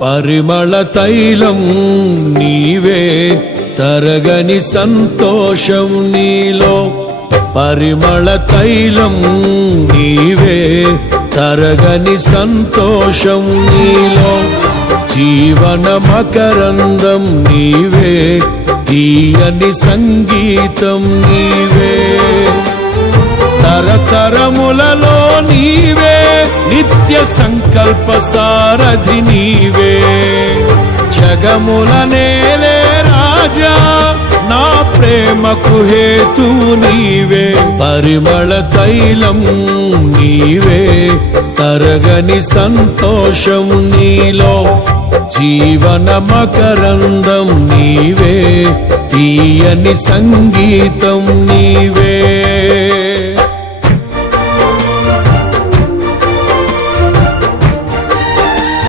పరిమళ తైలం నీవే తరగని సంతోషం నీలో పరిమళ తైలం నీవే తరగని సంతోషం నీలో జీవన మకరందం నీవే తీయని సంగీతం నీవే తరతరములలో నీవే నిత్య సంకల్ప సారథి నీవే జగముల నేలే రాజా నా ప్రేమకు హేతువు నీవే పరిమళ తైలం నీవే తరగని సంతోషం నీలో జీవన మకరందం నీవే తీయని సంగీతం నీ